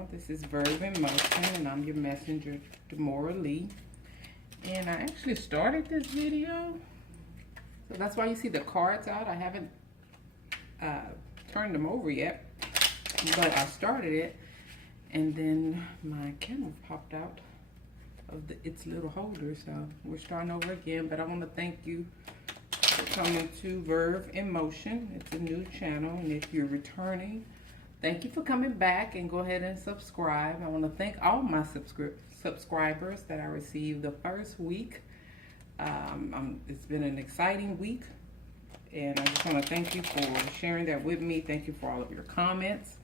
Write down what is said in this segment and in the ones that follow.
channel. This is Verb in Motion, and I'm your messenger, Demora Lee. And I actually started this video, so that's why you see the cards out. I haven't turned them over yet, but I started it, and then my camera popped out of its little holder, so we're starting over again. But I want to thank you for coming to Verb in Motion. It's a new channel, and if you're returning, thank you for coming back, and go ahead and subscribe. I want to thank all my subscribers that I received the first week. It's been an exciting week, and I just want to thank you for sharing that with me. Thank you for all of your comments,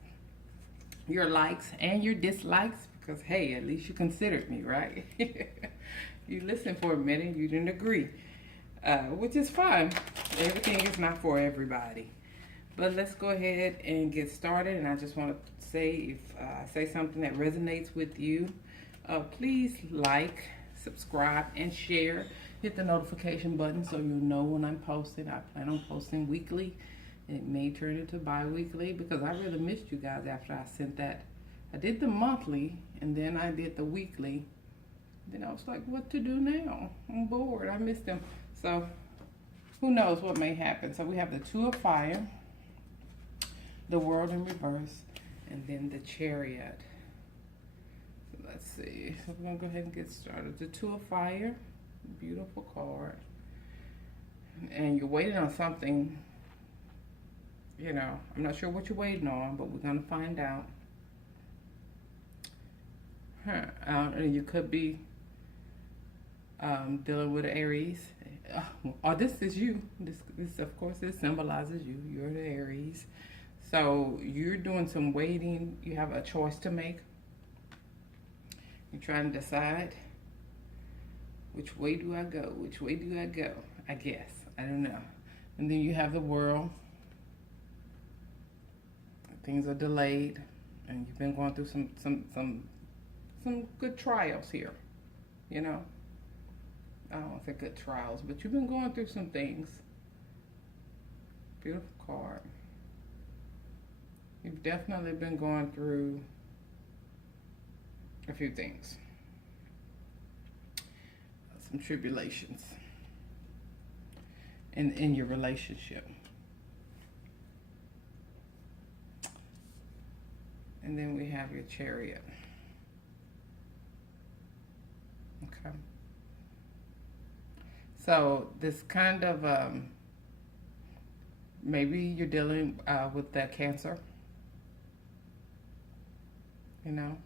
your likes, and your dislikes, because hey, at least you considered me, right? You listened for a minute, you didn't agree, which is fine. Everything is not for everybody. But let's go ahead and get started. And I just want to say, if I say something that resonates with you, please like, subscribe, and share. Hit the notification button so you'll know when I'm posting. I plan on posting weekly. It may turn into bi-weekly because I really missed you guys after I sent that. I did the monthly, and then I did the weekly. Then I was like, what to do now? I'm bored. I missed them. So who knows what may happen. So we have the Two of Fire, the World in reverse, and then the Chariot. So let's see. So we're gonna go ahead and get started. The Two of Fire, beautiful card. And you're waiting on something, you know. I'm not sure what you're waiting on, but we're gonna find out. You could be dealing with an Aries. Or this is you. This of course, this symbolizes you. You're the Aries. So you're doing some waiting. You have a choice to make. You're trying to decide, which way do I go? Which way do I go? I guess. I don't know. And then you have the World. Things are delayed, and you've been going through some good trials here. You know, I don't want to say good trials, but you've been going through some things. Beautiful card. You've definitely been going through a few things. Some tribulations in your relationship. And then we have your Chariot. Okay. So this kind of, maybe you're dealing with that Cancer. You know,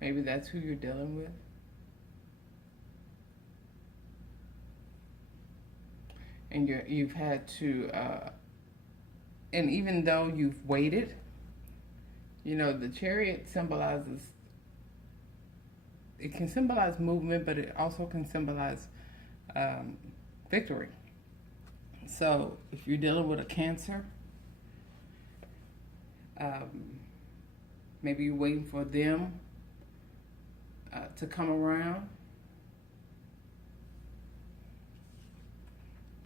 maybe that's who you're dealing with. And you've had to, and even though you've waited, you know, the Chariot symbolizes, it can symbolize movement, but it also can symbolize victory. So if you're dealing with a Cancer, maybe you're waiting for them to come around.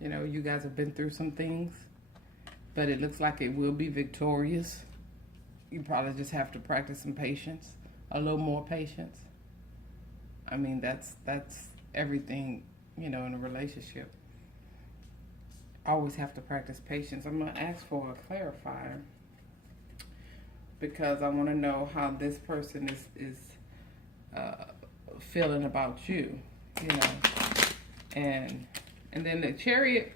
You know, you guys have been through some things, but it looks like it will be victorious. You probably just have to practice some patience, a little more patience. I mean, that's everything, you know, in a relationship. Always have to practice patience. I'm going to ask for a clarifier, because I want to know how this person is feeling about you, you know. And then the Chariot,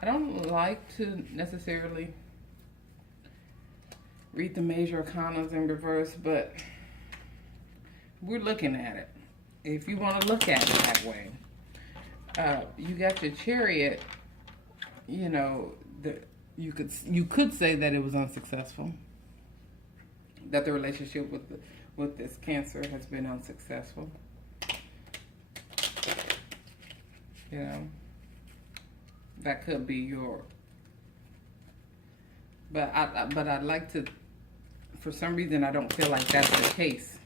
I don't like to necessarily read the major arcanas in reverse, but we're looking at it. If you want to look at it that way, you got your Chariot. You know, you could say that it was unsuccessful. That the relationship with this Cancer has been unsuccessful. You know, that could be your. But I'd like to. For some reason, I don't feel like that's the case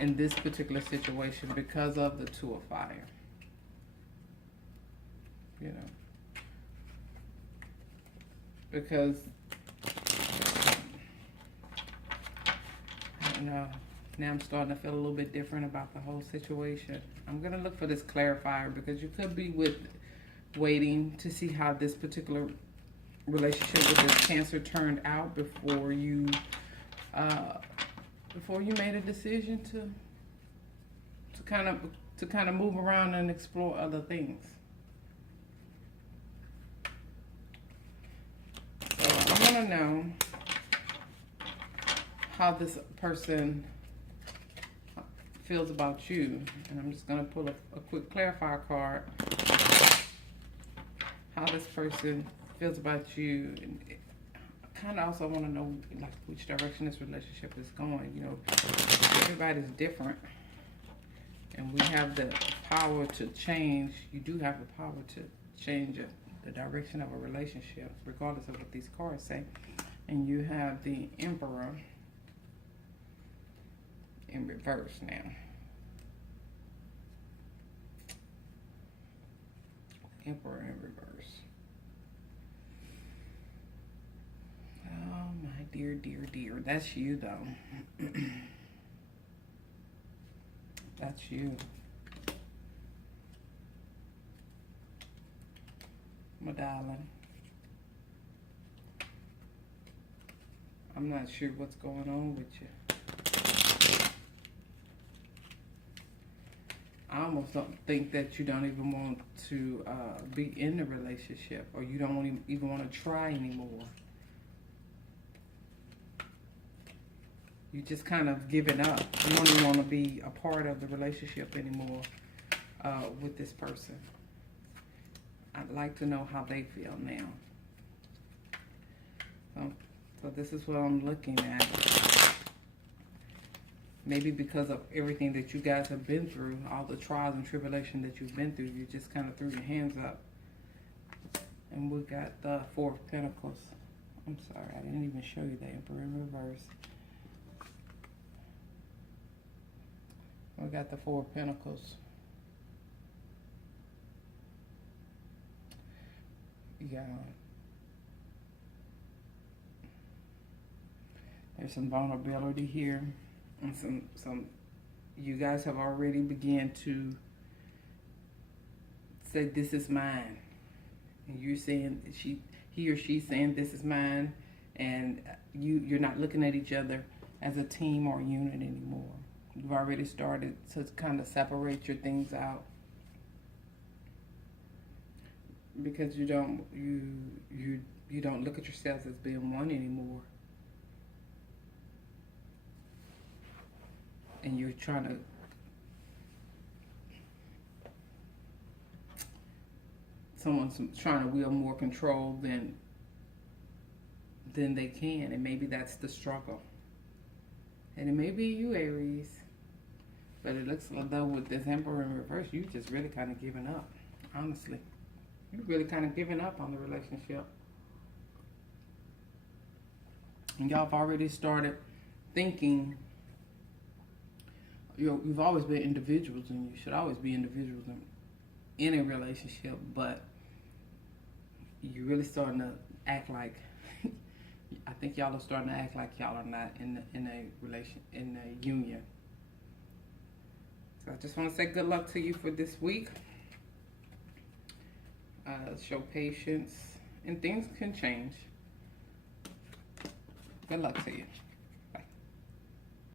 in this particular situation because of the Two of Fire. You know, because know, now I'm starting to feel a little bit different about the whole situation. I'm going to look for this clarifier because you could be waiting to see how this particular relationship with this Cancer turned out before you made a decision to kind of move around and explore other things. So I want to know how this person feels about you, and I'm just going to pull a quick clarifier card. How this person feels about you, and I kind of also want to know like which direction this relationship is going. You know, everybody's different, and we have the power to change. You do have the power to change the direction of a relationship, regardless of what these cards say. And you have the Emperor in reverse now. Emperor in reverse. Oh my dear, dear, dear. That's you though. That's you. My darling. I'm not sure what's going on with you. I almost don't think that you don't even want to be in the relationship, or you don't even want to try anymore. You just kind of giving up. You don't even want to be a part of the relationship anymore with this person. I'd like to know how they feel now. So this is what I'm looking at. Maybe because of everything that you guys have been through, all the trials and tribulation that you've been through, you just kind of threw your hands up. And we got the Four of Pentacles. I'm sorry, I didn't even show you the Emperor in reverse. We got the Four of Pentacles. Yeah. There's some vulnerability here. And some you guys have already began to say this is mine, and you're saying he or she's saying this is mine, and you're not looking at each other as a team or a unit anymore. You've already started to kind of separate your things out because you don't look at yourselves as being one anymore. And you're someone's trying to wield more control than they can, and maybe that's the struggle. And it may be you, Aries, but it looks like though with this Emperor in reverse, you just really kind of giving up. Honestly, you're really kind of giving up on the relationship, and y'all have already started thinking. You've always been individuals, and you should always be individuals in a relationship, but you're really starting to act like, I think y'all are starting to act like y'all are not in a union. So I just want to say good luck to you for this week. Show patience, and things can change. Good luck to you.